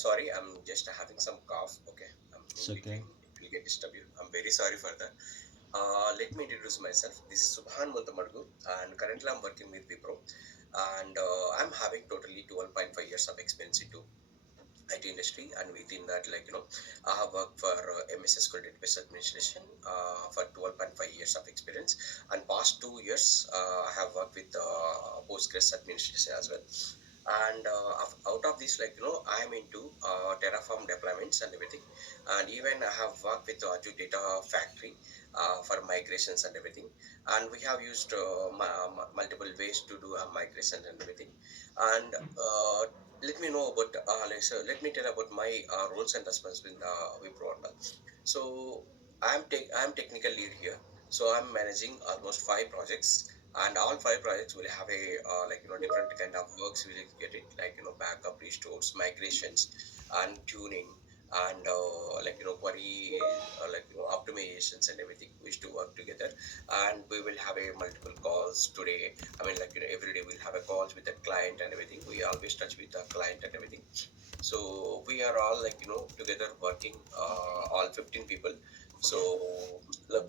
sorry. I'm just having some cough. Okay, It's in okay. between it will get disturb you. I'm very sorry for that. Let me introduce myself. This is Subhan Muntamadgu, and currently I'm working with Wipro, and I'm having totally 12.5 years of experience into IT industry, and within that, I have worked for MSS Database Administration for 12.5 years of experience, and past 2 years I have worked with Postgres Administration as well. And out of this, I'm into Terraform deployments and everything, and even I have worked with Azure Data Factory for migrations and everything, and we have used multiple ways to do migration and everything. And let me know about let me tell about my roles and responsibilities in the Wipro order. So I'm technical lead here. So I'm managing almost five projects, and all five projects will have a different kind of works. We will get it backup, restores, migrations, and tuning, and query optimizations and everything. We used to work together, and we will have a multiple calls today. I mean, every day we'll have a calls with the client and everything. We always touch with the client and everything. So we are all together working, all 15 people. So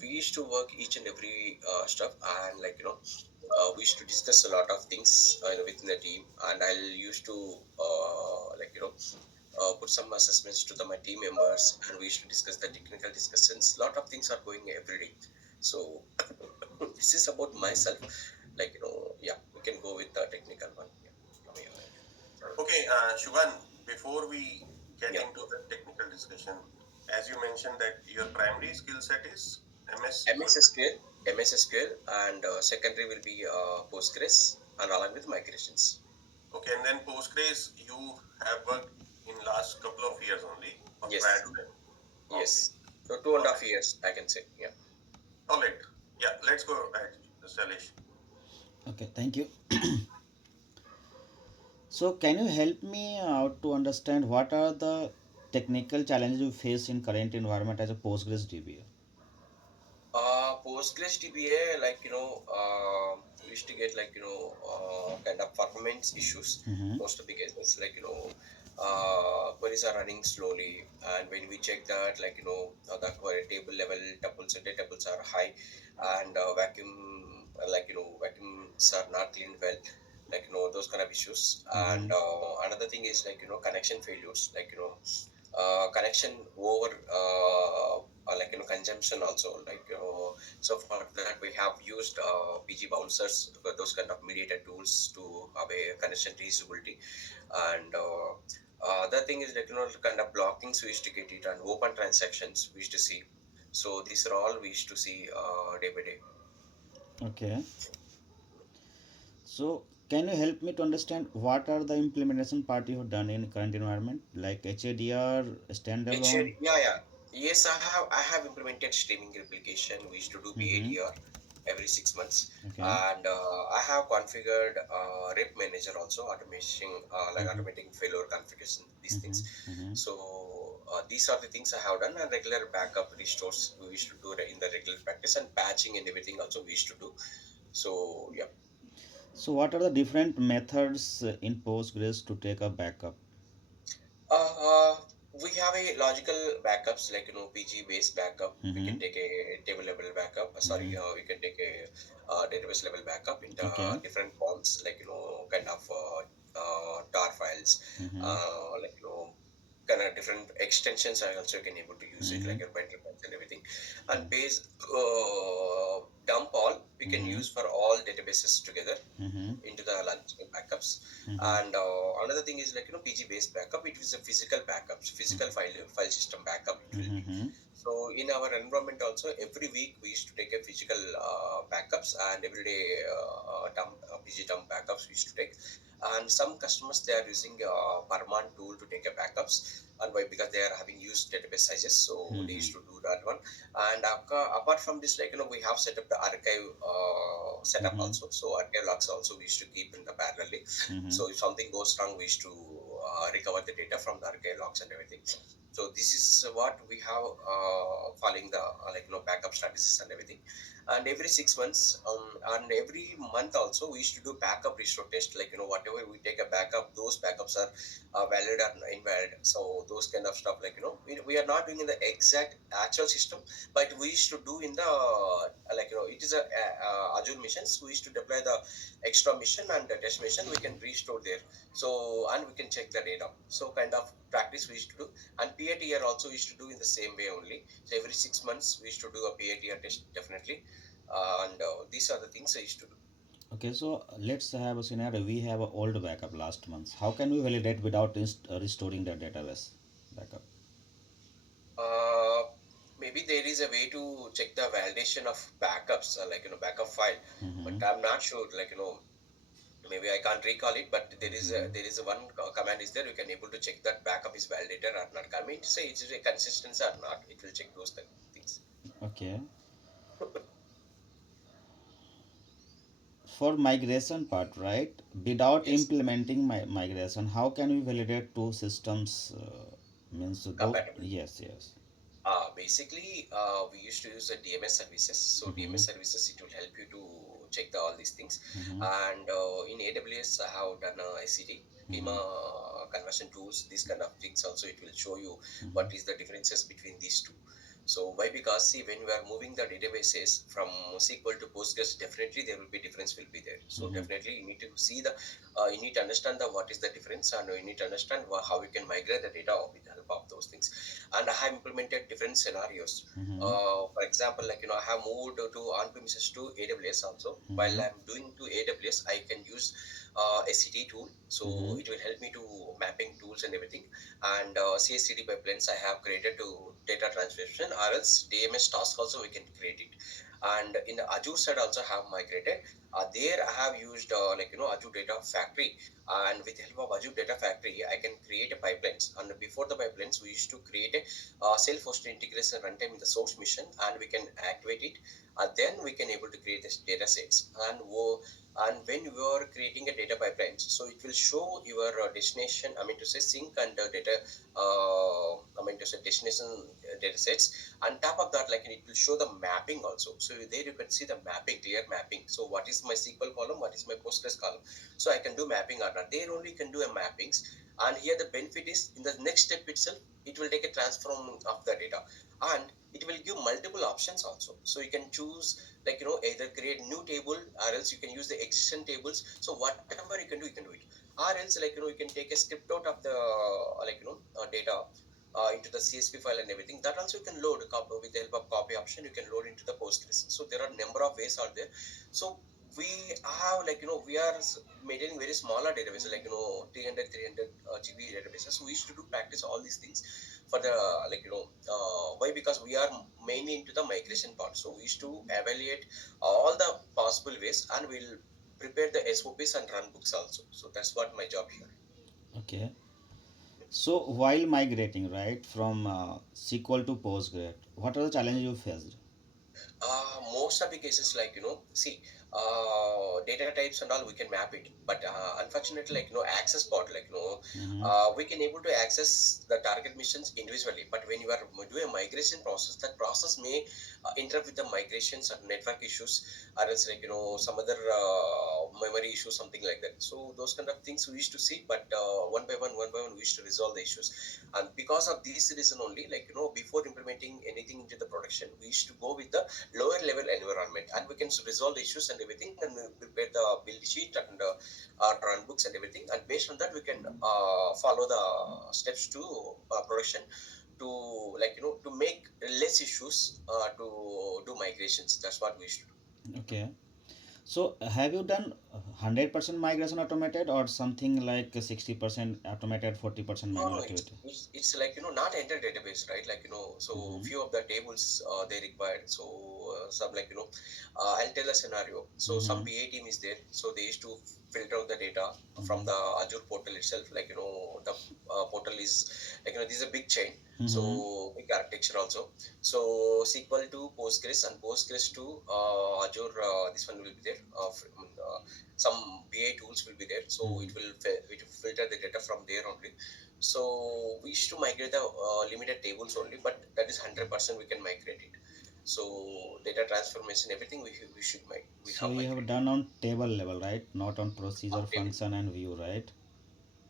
we used to work each and every stuff, and we used to discuss a lot of things within the team, and I'll used to put some assessments to my team members, and we used to discuss the technical discussions. A lot of things are going every day. So this is about myself. Yeah, we can go with the technical one. Yeah, from your end. Okay, Shubhan, before we get Yeah, into the technical discussion, as you mentioned that your primary skill set is MS SQL. MS SQL, MS SQL, and secondary will be Postgres, and along with migrations. Okay, and then Postgres, you have worked in last couple of years only, or prior Yes, to that? Okay, yes. So two and all a half right. years, I can say. Yeah. All right. Yeah, let's go ahead, Salish. Okay, thank you. So, can you help me out to understand what are the technical challenges you face in current environment as a Postgres DBA? Postgres DBA, we used to get kind of performance issues. Mm-hmm. Most of the cases, queries are running slowly, and when we check that, the query table level tuples and data tables are high, and vacuums are not cleaned well. Those kind of issues. Mm-hmm. And another thing is connection failures. Connection over consumption also, so for that we have used PG bouncers, those kind of mediator tools to have a connection reusability. And the thing is kind of blockings we used to get it, and open transactions we used to see. So these are all we used to see day by day. Okay. So, can you help me to understand what are the implementation part you have done in current environment, like HADR, standalone? Yeah, yeah. Yes, I have implemented streaming replication. We used to do Mm-hmm. BADR every 6 months, Okay. and I have configured rep manager also, Mm-hmm. automating failure configuration, these Mm-hmm. things. Mm-hmm. So these are the things I have done, and regular backup restores we used to do in the regular practice, and patching and everything also we used to do. So yeah. So, what are the different methods in Postgres to take a backup? Uh, uh, we have a logical backups PG based backup. We Mm-hmm. can take a table level backup. Mm-hmm. We can take a database level backup into Okay. different forms, kind of tar files, Mm-hmm. kind of different extensions. I also can able to use it Mm-hmm. like a binder and everything, and base dump all we can Mm-hmm. use for all databases together Mm-hmm. into the lunch backups. Mm-hmm. And another thing is PG based backup. It is a physical backups, physical file system backup. It will be. Mm-hmm. So in our environment also, every week we used to take a physical backups, and every day PG dump backups we used to take. And some customers they are using Parman tool to take a backups, and why? Because they are having used database sizes, so they Mm-hmm. used to do that one. And apart from this, we have set up the archive setup Mm-hmm. also. So archive logs also we used to keep in the parallelly. Mm-hmm. So if something goes wrong, we used to recover the data from the archive logs and everything. So this is what we have following the backup strategies and everything. And every 6 months, and every month also we used to do backup restore test. Whatever we take a backup, those backups are valid or invalid. So those kind of stuff, we are not doing in the exact actual system, but we used to do in the it is a Azure missions. We used to deploy the extra mission and the test mission. We can restore there. So and we can check the data. So kind of practice we used to do. And PATR also used to do in the same way only. So every 6 months we used to do a PATR test definitely. And these are the things I used to do. Okay, so let's have a scenario. We have a old backup last month. How can we validate without restoring the database backup? Uh, Maybe there is a way to check the validation of backups, backup file, but Mm-hmm. I'm not sure. Maybe I can't recall it, but there is a one command is there. You can able to check that backup is validated or not. I mean to say it's a consistency or not. It will check those things. Okay. For migration part, right? Without Yes, implementing migration, how can we validate two systems? Means though, compatible. yes, yes. Basically, we used to use the DMS services. So Mm-hmm. DMS services, it will help you to check all these things. Mm-hmm. And in AWS, I have done SCT, Mm-hmm. schema conversion tools, these kind of things. Also, it will show you Mm-hmm. what is the differences between these two. So why? Because see, when we are moving the databases from SQL to Postgres, definitely there will be difference will be there. So Mm-hmm. definitely you need to see the, you need to understand the what is the difference, and you need to understand how you can migrate the data with the help of those things. And I have implemented different scenarios. Mm-hmm. For example, I have moved to on-premises to AWS also. While Mm-hmm. I'm doing to AWS, I can use SCT tool, so Mm-hmm. it will help me to mapping tools and everything. And CI/CD pipelines I have created to data transmission, or else DMS task also we can create it. And in the Azure side also have migrated. There I have used Azure Data Factory, and with the help of Azure Data Factory, I can create a pipelines. And before the pipelines, we used to create a self-hosted integration runtime in the source mission, and we can activate it. Then we can able to create this data sets. And when you are creating a data pipeline, so it will show your destination. I mean to say sync and data. I mean to say destination data sets. On top of that, it will show the mapping also. So there you can see the mapping, clear mapping. So what is my SQL column? What is my Postgres column? So I can do mapping or not. There only can do a mappings. And here the benefit is in the next step itself, it will take a transform of the data, and it will give multiple options also. So you can choose either create new table, or else you can use the existing tables. So whatever you can do, you can do it. Or else you can take a script out of the data into the CSV file and everything. That also you can load with the help of copy option. You can load into the Postgres. So there are number of ways out there. So we have we are maintaining very smaller databases 300 GB databases. So we used to do practice all these things for the why? Because we are mainly into the migration part. So we used to evaluate all the possible ways, and we'll prepare the SOPs and run books also. So that's what my job here. Okay. So while migrating, right, from SQL to Postgre, what are the challenges you faced? Most of the cases, see, data types and all, we can map it. But unfortunately, access part, Mm-hmm. we can able to access the target missions individually. But when you are doing a migration process, that process may interrupt with the migrations or network issues, or else some other memory issue, something like that. So those kind of things we used to see, but one by one, we used to resolve the issues. And because of this reason only, before implementing anything into the production, we used to go with the lower level environment, and we can resolve the issues and everything, and prepare the build sheet and run books and everything. And based on that, we can follow the steps to production, to to make less issues, to do migrations. That's what we should do. Okay. So have you done 100% migration automated or something like 60% automated, 40% No, manual no, activity? it's not enter database, right? So Mm-hmm. few of the tables they required. So some I'll tell a scenario. So some Mm-hmm. BA team is there. So they used to filter out the data from Mm-hmm. the Azure portal itself. The portal is this is a big chain. Mm-hmm. So big architecture also. So SQL to Postgres, and Postgres to Azure. This one will be there. Some BA tools will be there. So it will filter the data from there only. So we used to migrate the limited tables only, but that is 100% we can migrate it. So data transformation, everything we should we So have you have migrated. done on table level, right? Not on procedure, Table. function, and view, right?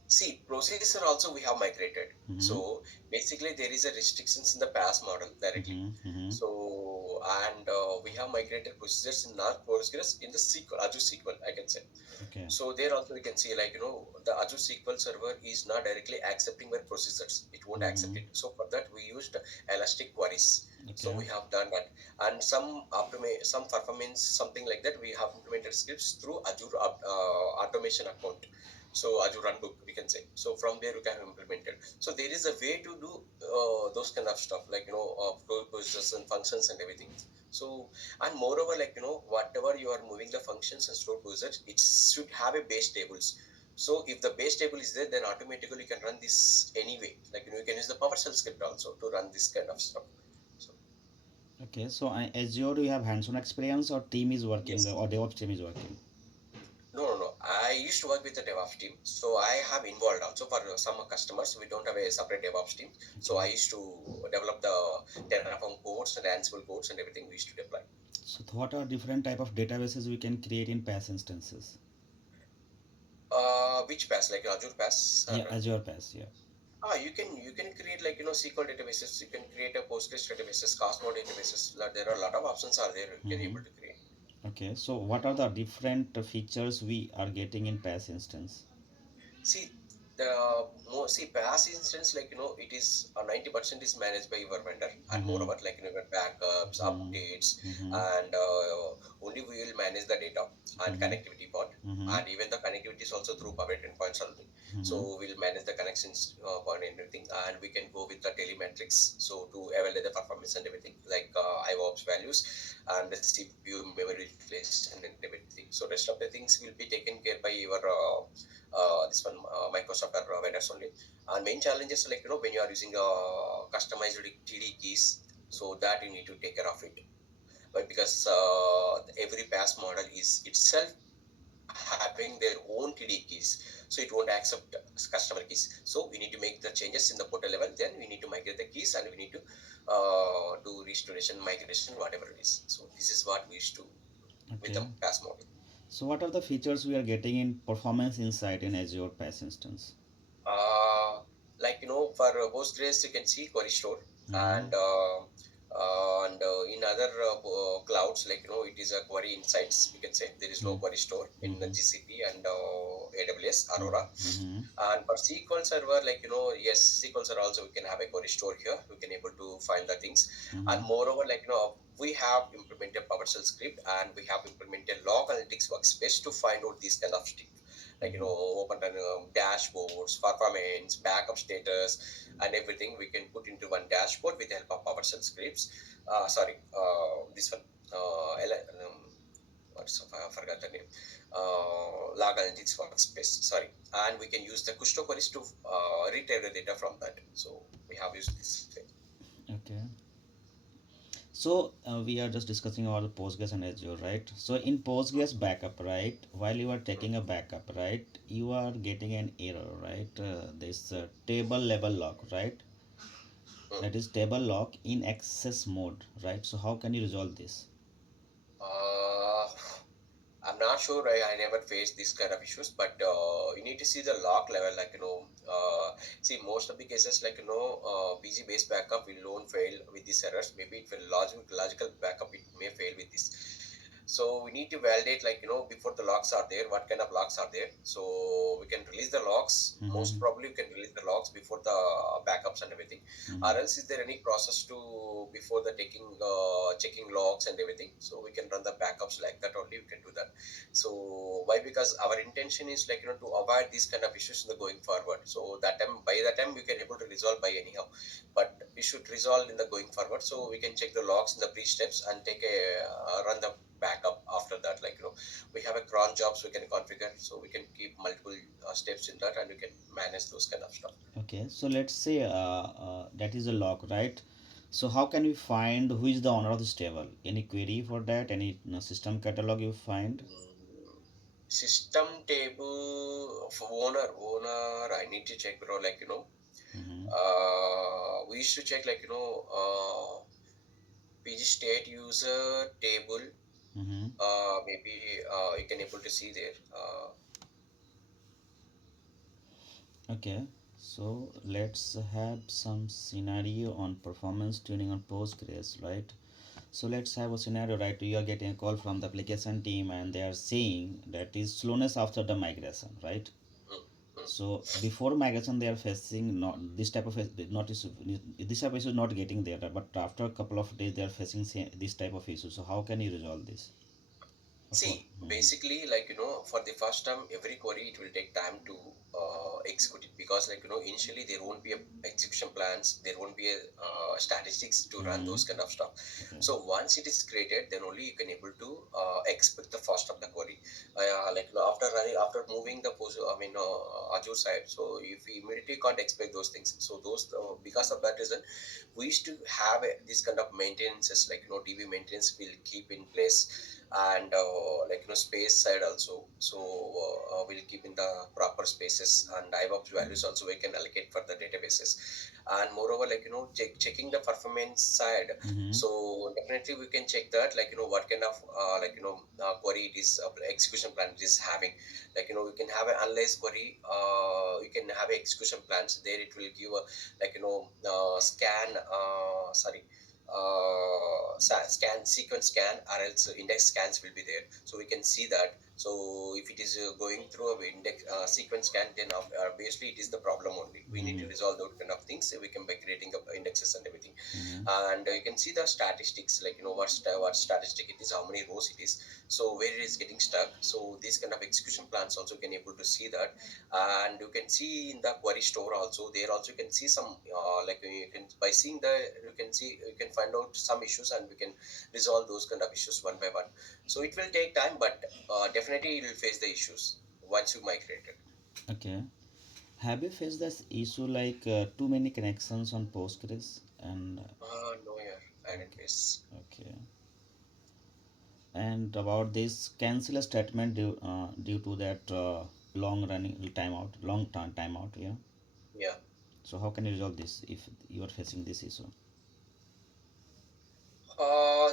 See, processor also we have migrated. Mm-hmm. So basically, there is a restrictions in the pass model directly. Mm-hmm. Mm-hmm. So and we have migrated procedures in our Postgres in the SQL, Azure SQL, I can say. Okay. So there also we can see like the Azure SQL server is not directly accepting web procedures. It won't accept Mm-hmm. it. So for that we used elastic queries. So Okay. we have done that, and some performance something like that. We have implemented scripts through Azure automation account. So Azure Runbook we can say. So from there we can implement it. So there is a way to do those kind of stuff like procedures and functions and everything. So and moreover like whatever you are moving the functions and stored procedures, it should have a base tables. So if the base table is there, then automatically you can run this anyway. Like you can use the PowerShell script also to run this kind of stuff. So Okay. So Azure, do you have hands-on experience, or team is working, yes. or DevOps team is working? No. I used to work with the DevOps team, so I have involved also for some customers. We don't have a separate DevOps team, so Okay. I used to develop the Terraform codes and Ansible codes and everything we used to deploy. So what are different type of databases we can create in PaaS instances? Which pass, like Azure pass, or Yeah, Azure PaaS. Yeah. you can create like SQL databases. You can create a Postgres databases, Cosmos databases. There are a lot of options are there. You can Mm-hmm. able to create. Okay. So what are the different features we are getting in PaaS instance? See, the see PaaS instance like it is 90% is managed by your vendor, and Mm-hmm. moreover like your backups, Mm-hmm. updates, Mm-hmm. and only we will manage the data and Mm-hmm. connectivity part, Mm-hmm. and even the connectivity is also through public endpoints only. Mm-hmm. So we'll manage the connections point and everything, and we can go with the telemetrics so to evaluate the performance and everything like IOPS values and the CPU memory utilization and everything. So rest of the things will be taken care by your this one Microsoft or vendors only. And main challenges like when you are using customized TD keys, so that you need to take care of it. But because every pass model is itself having their own TD keys, so it won't accept customer keys. So we need to make the changes in the portal level. Then we need to migrate the keys, and we need to do restoration, migration, whatever it is. So this is what we used to with the Okay. pass model. So what are the features we are getting in performance insight in Azure PaaS instance? Uh, like for Postgres, you can see query store, Mm-hmm. and in other clouds, like it is a query insights. We can say there is no query store in the Mm-hmm. GCP and AWS Aurora. Mm-hmm. And for SQL Server, like yes, SQL Server also we can have a query store here. We can able to find the things, Mm-hmm. and moreover, like we have implemented PowerShell script, and we have implemented log analytics workspace to find out these kind of stuff, like Mm-hmm. open dashboards, performance, backup status, and everything we can put into one dashboard with the help of PowerShell scripts. Sorry, this one. What's I forgot the name. Log analytics workspace. Sorry, and we can use the Kusto queries to retrieve the data from that. So we have used this way. Okay. So we are just discussing about the Postgres and Azure, right? So in Postgres backup, right? While you are taking a backup, right? You are getting an error, right? This table level lock, right? Mm. That is table lock in access mode, right? So how can you resolve this? Uh, I'm not sure. I never faced this kind of issues, but you need to see the log level. Like see most of the cases like PG based backup will don't fail with these errors. Maybe it will logical backup it may fail with this. So we need to validate like before the logs are there, what kind of logs are there. So we can release the logs. Mm-hmm. Most probably we can release the logs before the backups and everything. Mm-hmm. Or else is there any process to before the taking checking logs and everything? So we can run the backups like that only. We can do that. So why? Because our intention is like to avoid these kind of issues in the going forward. So that time by that time we can able to resolve by anyhow, but we should resolve in the going forward. So we can check the logs in the pre steps and take a run the backup after that. Like we have a cron jobs we can configure, so we can keep multiple steps in that, and we can manage those kind of stuff. Okay, so let's say that is a lock, right? So how can we find who is the owner of this table? Any query for that? Any system catalog you find? System table for owner. I need to check, bro. Like used to check like PG state user table. Mm-hmm. Maybe you can able to see there. Okay, so let's have some scenario on performance tuning on Postgres, right? So let's have a scenario, right? You are getting a call from the application team and they are saying that is slowness after the migration, right? Mm, mm. So before migration, they are facing not this type of not issue, this type of issue is not getting there, but after a couple of days, they are facing this type of issue. So how can you resolve this? For, See, basically, like for the first time, every query it will take time to execute it, because like initially there won't be a execution plans, there won't be a statistics to run mm-hmm. those kind of stuff. Okay. So once it is created, then only you can able to expect the first of the query. Like after running, after moving the Azure side, so if we immediately can't expect those things, so those because of that reason, we used to have this kind of maintenances, like DB maintenance will keep in place, and like space side also, so we'll keep in the proper spaces, and DevOps values also we can allocate for the databases. And moreover, like checking the performance side, Mm-hmm. so definitely we can check that, like what kind of query it is, execution plan it is having. Like we can have an analyze query, you can have execution plans there, it will give a like scan sorry scan sequence scan, or else index scans will be there, so we can see that. So if it is going through a index sequence scan, then obviously it is the problem only, we need Mm-hmm. to resolve those kind of things, so we can by creating up indexes and everything. Mm-hmm. And you can see the statistics, like what statistic it is, how many rows it is, so where it is getting stuck, so these kind of execution plans also can able to see that. And you can see in the query store also, there also you can see some like you can by seeing the, you can see, you can find out some issues, and we can resolve those kind of issues one by one. So it will take time, but definitely you will face the issues once you migrate it. Okay. Have you faced this issue like too many connections on Postgres and No, yeah, I didn't face. okay. And about this cancel a statement due to that long running timeout, long time timeout, yeah. Yeah. So how can you resolve this if you are facing this issue?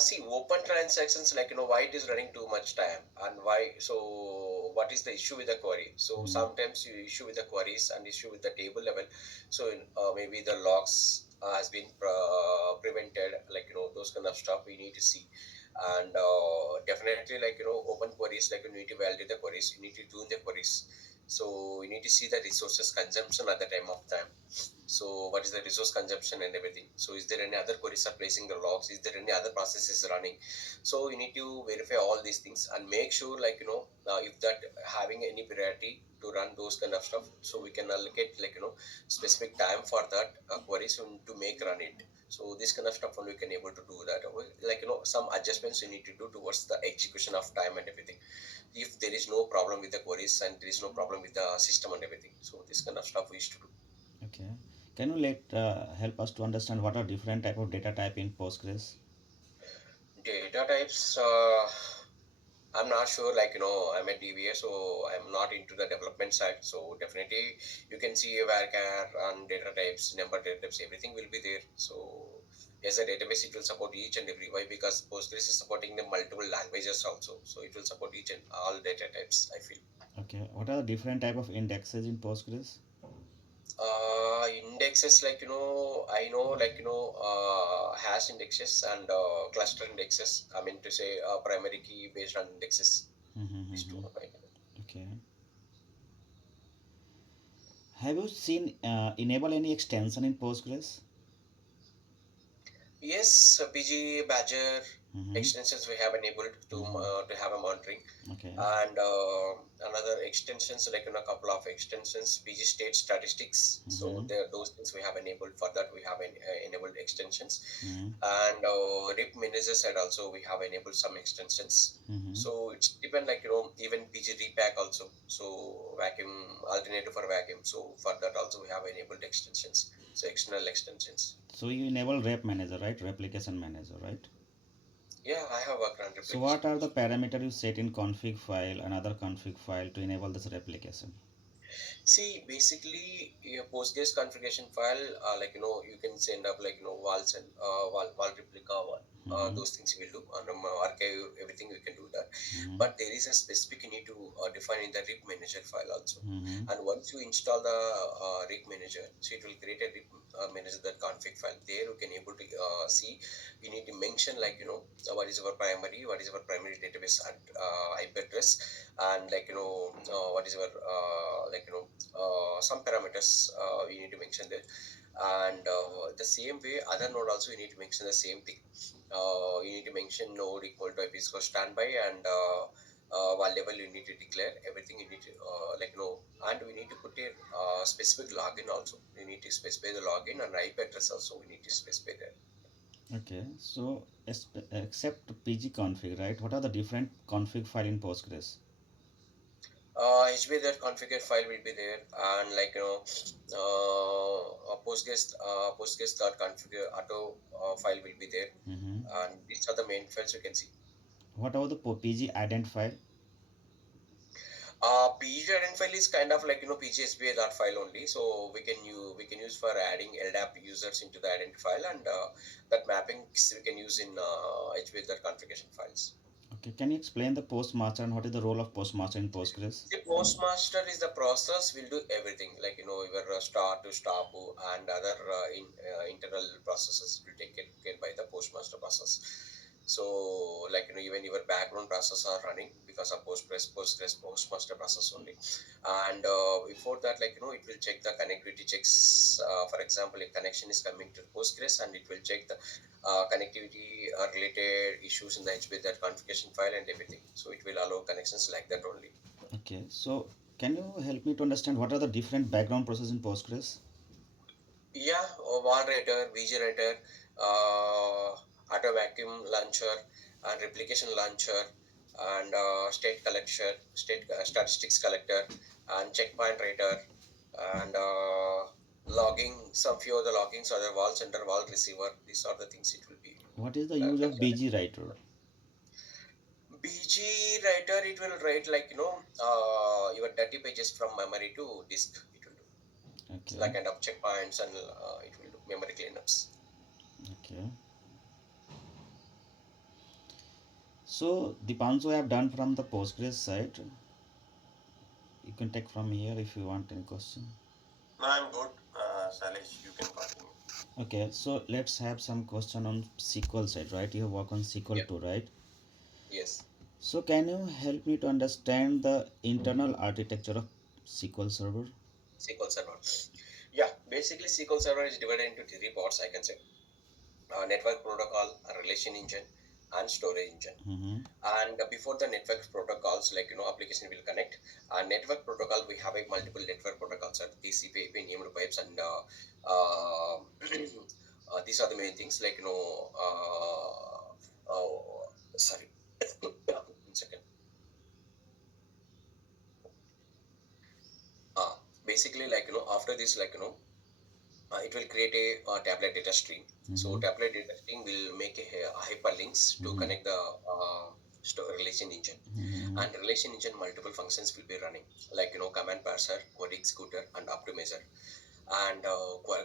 See, open transactions, like why it is running too much time, and why. So, what is the issue with the query? So Mm-hmm. sometimes you issue with the queries and issue with the table level. So maybe the logs has been prevented, like those kind of stuff we need to see. And definitely, like open queries, like you need to validate the queries, you need to tune the queries. So you need to see the resources consumption at the time. So what is the resource consumption and everything? So is there any other queries are placing the logs? Is there any other processes running? So you need to verify all these things and make sure, like if that having any priority to run those kind of stuff, so we can allocate, like specific time for that queries to make run it. So this kind of stuff only we can able to do that. Like some adjustments you need to do towards the execution of time and everything, if there is no problem with the queries and there is no problem with the system and everything. So this kind of stuff we used to do. Okay. Can you let help us to understand what are different type of data type in Postgres? Data types, I'm not sure, like I'm a DBA, so I'm not into the development side. So definitely you can see varchar and data types, number data types, everything will be there. So as a database, it will support each and every. Why? Because Postgres is supporting the multiple languages also, so it will support each and all data types, I feel. Okay. What are the different type of indexes in Postgres? Indexes, like I know, like hash indexes and cluster indexes, I mean to say primary key based on indexes. These two Mm-hmm. are my. Okay. Have you seen enable any extension in Postgres? Yes, PG Badger Mm-hmm. extensions we have enabled to have a monitoring, Okay. and another extensions, like a couple of extensions, PG state statistics. So Mm-hmm. there, those things we have enabled. For that we have enabled extensions, Mm-hmm. and RIP manager side also we have enabled some extensions. Mm-hmm. So it's depend, like even PG repack also. So vacuum alternative for vacuum. So for that also we have enabled extensions. So external extensions. So you enable rep manager, right? Replication manager, right? Yeah, I have worked on So replication what are the also. parameters you set in config file and other config file to enable this replication? See, basically, a Postgres configuration file, you can send up walls and wall replica, Mm-hmm. those things we will do, and archive everything we can do that. Mm-hmm. But there is a specific you need to define in the RIP manager file also. Mm-hmm. And once you install the RIP manager, so it will create a RIP manager that config file. There you can able to see. You need to mention what is our primary database IP address, and what is our some parameters we need to mention there. And the same way other node also you need to mention the same thing. You need to mention node equal to episode standby, and what level you need to declare everything you need to and we need to put a specific login also. You need to specify the login and IP address also we need to specify there. Okay, so except PG config, right? What are the different config file in Postgres? HB that configured file will be there, and Postgres dot configure auto file will be there, Mm-hmm. and these are the main files you can see. What about the PG ident file? PG identifier file is kind of PGSBA dot file only, so we can use for adding LDAP users into the identity file, and that mapping we can use in HB dot configuration files. Okay, can you explain the postmaster and what is the role of postmaster in Postgres? The postmaster is the process will do everything, your start to stop and other internal processes will take care by the postmaster process. So even your background process are running because of Postgres postmaster process only. And before that, it will check the connectivity checks. For example, a connection is coming to Postgres, and it will check the connectivity related issues in the HB that configuration file and everything. So it will allow connections like that only. Okay, so can you help me to understand what are the different background processes in Postgres? Yeah, wall writer, VG writer, uh, auto vacuum launcher, and replication launcher, and state collector, state statistics collector, and checkpoint writer, and logging. Some few of the loggings are the wall sender, wall receiver. These are the things it will be. What is the use of BG writer? BG writer, it will write your dirty pages from memory to disk. It will do. It's Okay, like kind of checkpoints, and it will do memory cleanups. okay. So the ones we have done from the Postgres side, you can take from here if you want any question. No, I'm good. Salesh, you can continue. Okay, so let's have some question on SQL side, right? You work on SQL Yeah. too, right? Yes. So can you help me to understand the internal architecture of SQL Server? SQL Server. Yeah, basically SQL Server is divided into three parts, I can say. Network protocol, a relation engine, and storage engine. Mm-hmm. And before the network protocols, application will connect. Network protocol, we have a multiple network protocols, TCP, IP, named pipes, and these are the main things. Sorry, one second. Uh, Basically, after this, it will create a tablet data stream. So Mm-hmm. tablet data stream will make a hyperlinks to Mm-hmm. connect the relation engine. Mm-hmm. And relation engine multiple functions will be running, command parser, query executor, and optimizer. And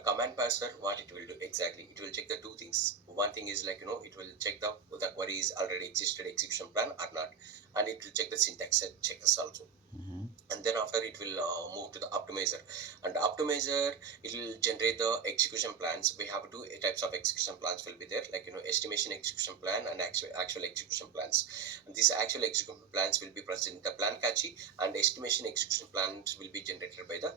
command parser, what it will do exactly, it will check the two things. One thing is it will check the query is already existed execution plan or not, and it will check the syntax checkers also. Mm-hmm. And then after it will move to the optimizer, and the optimizer, it will generate the execution plans. We have two types of execution plans will be there, estimation execution plan and actual execution plans. And these actual execution plans will be present in the plan cache, and estimation execution plans will be generated by the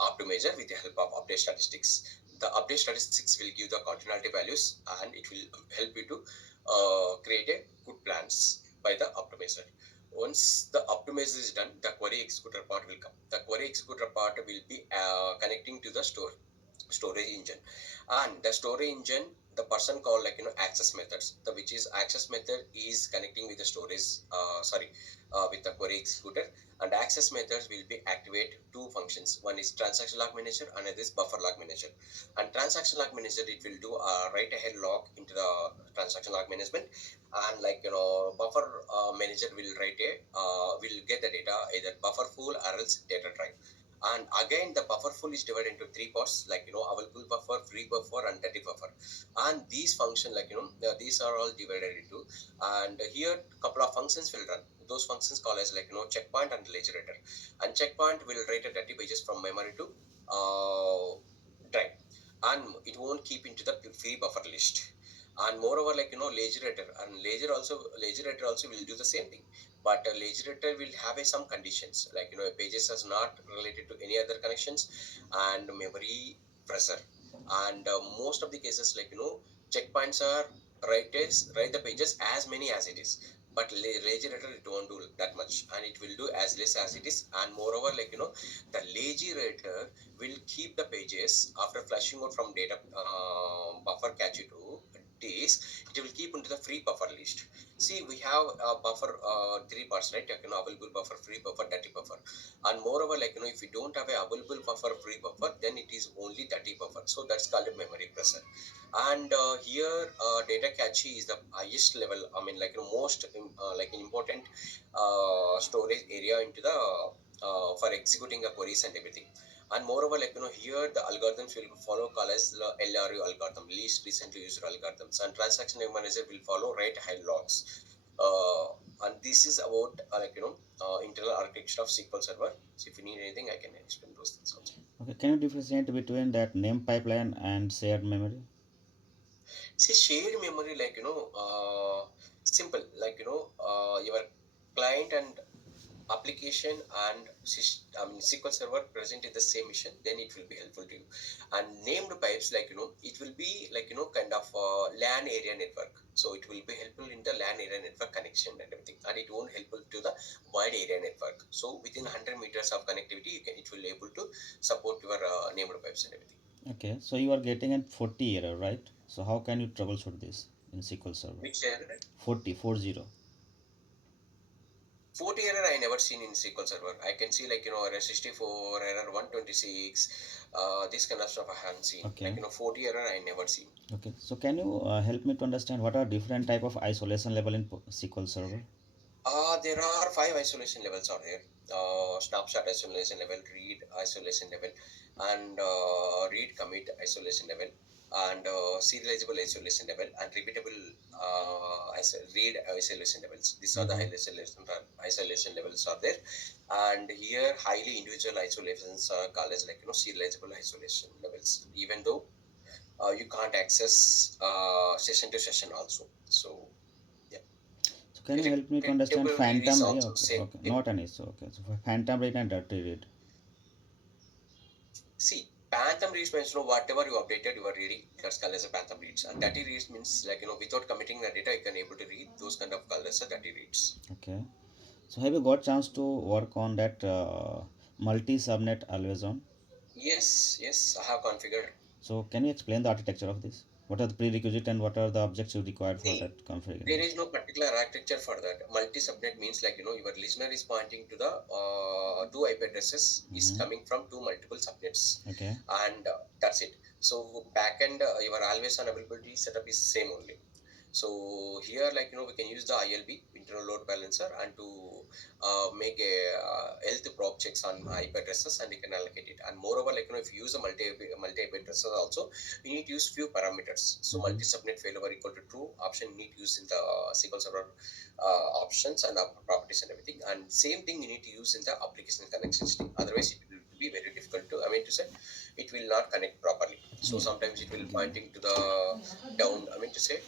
optimizer with the help of update statistics. The update statistics will give the cardinality values, and it will help you to create a good plans by the optimizer. Once the optimizer is done, the query executor part will come. The query executor part will be connecting to the storage engine, and the storage engine, the person called access methods, the which is access method is connecting with the storage, with the query executor. And access methods will be activate two functions. One is transaction log manager, another is buffer log manager. And transaction log manager, it will do a write ahead log into the transaction log management. And buffer manager will will get the data either buffer full or else data drive. And again, the buffer full is divided into three parts, like available buffer, free buffer, and dirty buffer. And these function, these are all divided into. And here couple of functions will run. Those functions call as checkpoint and ledger. And checkpoint will write a dirty pages from memory to drive, and it won't keep into the free buffer list. And moreover, ledger also will do the same thing, but a ledger will have some conditions, pages is not related to any other connections and memory pressure. And most of the cases, checkpoints are write the pages as many as it is, but lazy writer it won't do that much, and it will do as less as it is. And moreover, the lazy writer will keep the pages after flushing out from data buffer cache to disk. It will keep into the free buffer list. See, we have a buffer, three parts, right? Available buffer, free buffer, dirty buffer. And moreover, if you don't have a available buffer, free buffer, then it is only dirty buffer. So that's called a memory pressure. And here, data cache is the highest level. I mean, most important storage area into the for executing the queries and everything. And moreover, here the algorithms will follow call as the LRU algorithm, least recently used algorithms, and transaction manager will follow write high logs. uh, and this is about internal architecture of SQL Server. So if you need anything, I can explain those things also. Okay, can you differentiate between that name pipeline and shared memory? See, shared memory, simple, your client and application and SQL Server present in the same mission, then it will be helpful to you. And named pipes, it will be kind of LAN area network. So it will be helpful in the LAN area network connection and everything, and it won't helpful to the wide area network. So within 100 meters of connectivity, it will able to support your named pipes and everything. Okay, so you are getting a 40 error, right? So how can you troubleshoot this in SQL Server? Which error? 40, 40. 40 error I never seen in SQL Server. I can see error 64, error 126, this kind of stuff I haven't seen. Okay, 40 error I never seen. okay. So can you help me to understand what are different type of isolation level in SQL Server? There are five isolation levels out there. Snapshot isolation level, read isolation level, and read commit isolation level, and serializable isolation level, and repeatable read isolation levels. These are the Mm-hmm. high isolation levels are there. And here, highly individual isolations are called as serializable isolation levels, even though you can't access session to session also. So yeah, So can you help me to understand repeatable read is phantom? Yeah, also okay, same okay, thing. not an issue. Okay, so for phantom read and dirty read. See, Phantom reads means whatever you updated, you are reading. That's called as a Phantom reads. And dirty reads means without committing the data, you can able to read those kind of called as a dirty reads. Okay. So have you got chance to work on that multi subnet always on? Yes, yes, I have configured. So can you explain the architecture of this? What are the prerequisite and what are the objectives required for See, that configuring there this? is no particular architecture for that. Multi-subnet means your listener is pointing to the two IP addresses is Mm-hmm. coming from two multiple subnets, Okay. and that's it. So backend your always on availability setup is same only. So here, we can use the ILB, internal load balancer, and to make a health prop checks on IP addresses, and you can allocate it. And moreover, if you use a multi IP addresses also, you need to use few parameters. So Mm-hmm. multi subnet failover equal to true option you need to use in the SQL Server options and properties and everything. And same thing you need to use in the application connection string. Otherwise, it will be very difficult to. I mean to say, it will not connect properly. So Yeah. sometimes it will pointing to the down. I mean to say,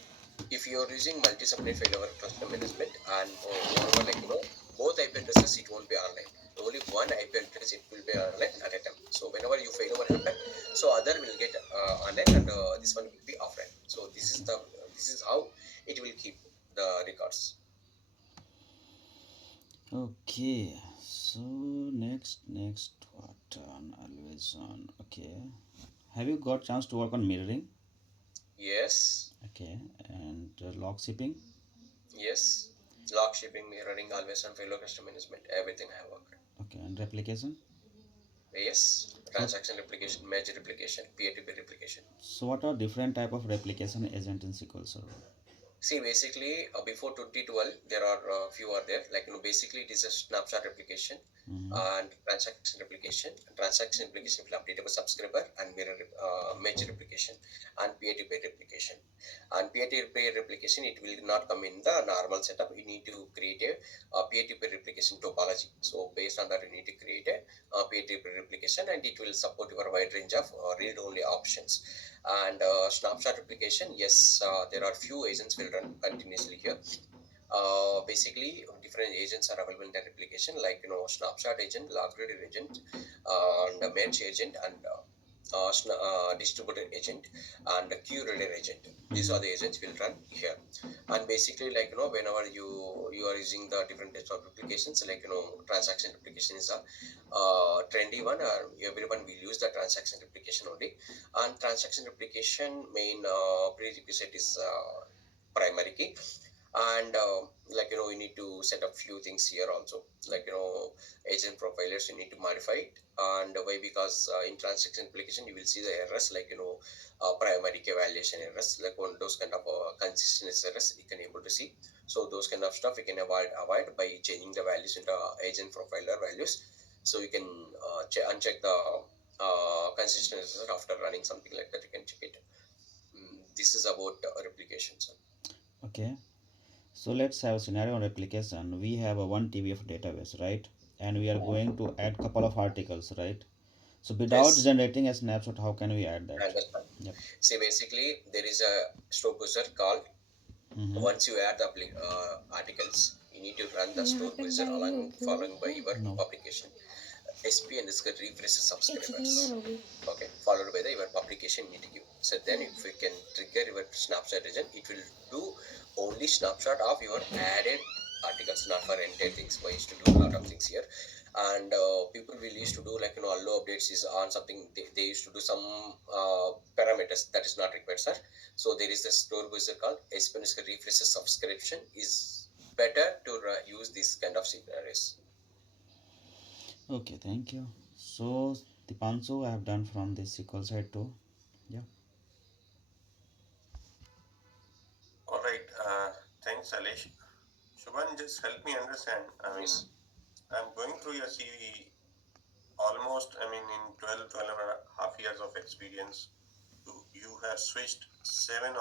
if you're using multi-subnet failover cluster management, and moreover, both IP addresses, it won't be online. Only one IP address it will be online at a time. So whenever you failover happen, so other will get online, and this one will be offline. So Okay. this is how it will keep the records. Okay. So next what on always on. Okay. Have you got chance to work on mirroring? Yes, Okay. And log shipping. yes. Lock shipping, mirroring, always on failover cluster management, everything I have worked. Okay. And replication. Yes, So transaction replication, merge replication, peer-to-peer replication. so what are different type of replication agent in SQL Server? See, basically, before 2012, there are few are there. Like, basically, it is a snapshot replication Mm-hmm. and transaction replication. Transaction replication will update our subscriber and mirror merge replication and peer-to-peer replication. And peer-to-peer replication, it will not come in the normal setup. You need to create a peer-to-peer replication topology. So based on that, you need to create a peer-to-peer replication, and it will support your wide range of read-only options. And snapshot replication, yes, there are few agents will run continuously here. Basically, different agents are available in the replication, like snapshot agent, log reader agent, and merge agent, and distributed agent, and a queue reader agent. These Mm-hmm. are the agents will run here. And basically, like whenever you are using the different types of applications, like transaction application is a trendy one. Everyone will use the transaction application only. And transaction application main prerequisite is primary key. And you need to set up few things here also, like agent profilers you need to modify it. And why? Because in transaction application you will see the errors, like primary key evaluation errors, like one those kind of consistency errors you can able to see. So those kind of stuff you can avoid by changing the values into agent profiler values. So you can uncheck the consistency after running something like that. You can check it. This is about replications. Okay. So let's have a scenario on replication. We have a 1 TB of database, right? And we are going to add couple of articles, right? So without Yes, generating a snapshot, how can we add I that? understand. Yep. See, basically, there is a store wizard called. Mm-hmm. Once you add the articles, you need to run the ये store नाटक wizard डाली along होगी following by है your No. publication. SP and this get refresh एक second देर subscribers. होगी Okay, followed by the your publication need to give. So then, if you can trigger your snapshot region, it will do only snapshot of your added articles, not for entire things. We used to do a lot of things here. And people will used to do, like allow updates is on something. They used to do some parameters that is not required, sir. So there is the store wizard called SP refresh subscription is better to use this kind of scenarios. Okay, thank you. So Dipanshu, I have done from the SQL side too. Yeah. All right. Thanks, Alesh. Shubhan, just help me understand. I mean, Yes. I'm going through your CV almost, I mean, in 12 and a half years of experience, you have switched seven